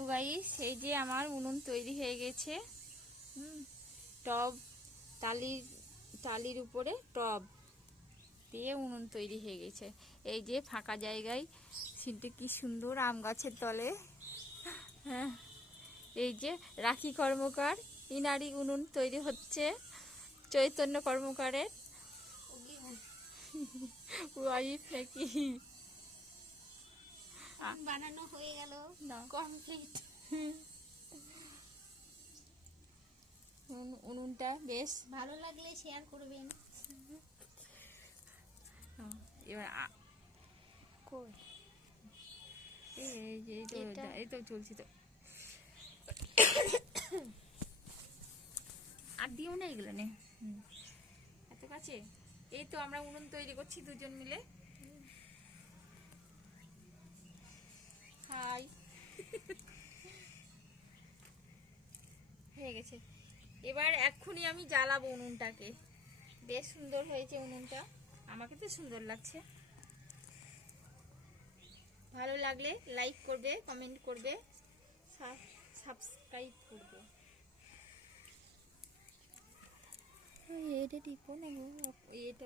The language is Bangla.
হ্যালো গাইস, এই যে আমার উনুন তৈরি হয়ে গেছে। টব টালির উপরে টব দিয়ে উনুন তৈরি হয়ে গেছে। এই যে ফাঁকা জায়গায় সিনটা কি সুন্দর, আম গাছের তলে। হ্যাঁ, এই যে রাখি কর্মকার, ইনারি উনুন তৈরি হচ্ছে চৈতন্য কর্মকারের ওয়াইফ নাকি। বানানো হয়ে গেল, কমপ্লিট। উনুনটা বেশ ভালো লাগলে শেয়ার করবেন। এবার কই এই তো চলছি তো। আর দিও না এগুলো নে, এত কাছে। এই তো আমরা উনুন তৈরি করছি দুজন মিলে। হাই হয়ে গেছে। এবার এক্ষুনি আমি জ্বালাবো উনুনটাকে। বেশ সুন্দর হয়েছে উনুনটা, আমাকে তো সুন্দর লাগছে। ভালো লাগলে লাইক করবে, কমেন্ট করবে, সাবস্ক্রাইব করবে। এটা টিপো না, এটা